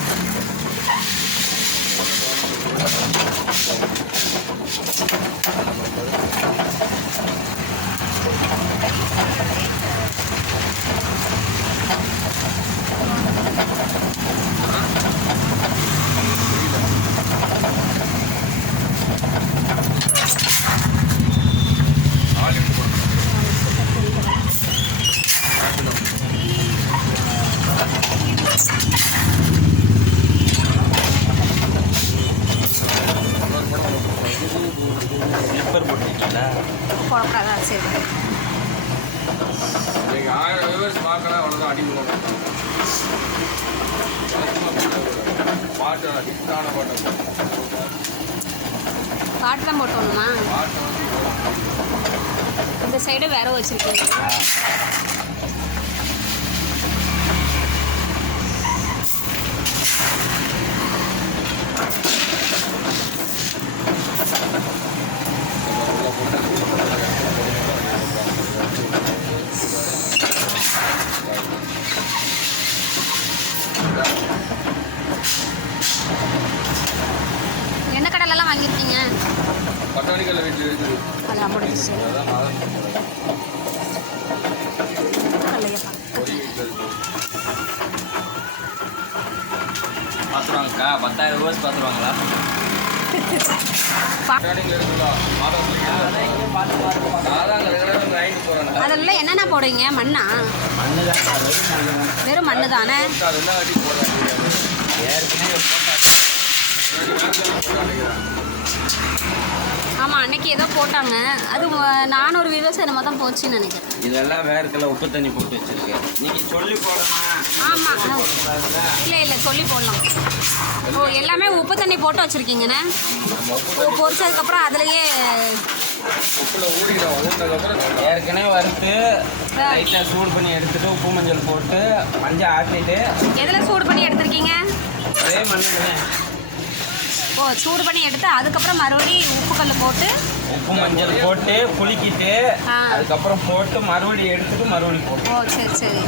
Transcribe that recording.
Ha ha ha! Slipper போட்டிருக்கீங்களா? போடக்கூடாதா சரி நீங்கள் ஆயிரம் வியூவர்ஸ் பார்க்கலாம் அவ்வளோதான் அடி விழும். பாட்டு ஹிட்டான பாட்டு பாட்டு தான் போட்டு வரணுமா பாட்டு வந்து இந்த சைடு வேற வச்சிருக்கீங்க. இருக்குது பார்த்துருவாங்கக்கா பத்தாயிரம் ரூபாய் பார்த்துருவாங்களா பட்டாணிக்கல் இருக்குல்ல மாதம் நான் தான் அங்கே ரெகுலராக வாங்கிட்டு போகிறேன் அதில் என்னென்ன போடுவீங்க மண்ணா? வெறும் மண்ணு தான் வெறும் மண்ணு தானே அதெல்லாம் அடி போடுறேன் ஏற்கனவே போட்டா ஆமாம் அன்னைக்கு ஏதோ போட்டாங்க. அது நானூறு விவசாயம் என்னமோ தான் போச்சுன்னு நினைக்கிறேன். இதெல்லாம் வேர்க்கல உப்பு தண்ணி போட்டு வச்சிருக்கேன் நீங்க சொல்லி போடணும்? ஆமாம்? இல்லை? இல்லை சொல்லி போடலாம் ஓ எல்லாமே உப்பு தண்ணி போட்டு வச்சுருக்கீங்கண்ணே? பொரிச்சதுக்கப்புறம் அதுலேயே ஏற்கனவே வறுத்து லைட்டாக சூடு பண்ணி எடுத்துட்டு உப்பு மஞ்சள் போட்டு மஞ்சள் ஆட்டிட்டு எதில் சூடு பண்ணி எடுத்திருக்கீங்க? அதே மண்ணு தானே ஓ சூடு பண்ணி எடுத்து அதுக்கப்புறம் மறுபடியும் உப்பு கல் போட்டு உப்பு மஞ்சள் போட்டு குலுக்கிட்டு ஆ. அதுக்கப்புறம் போட்டு மறுபடியும் எடுத்துட்டு மறுபடியும் போட்டு ஓ சரி சரி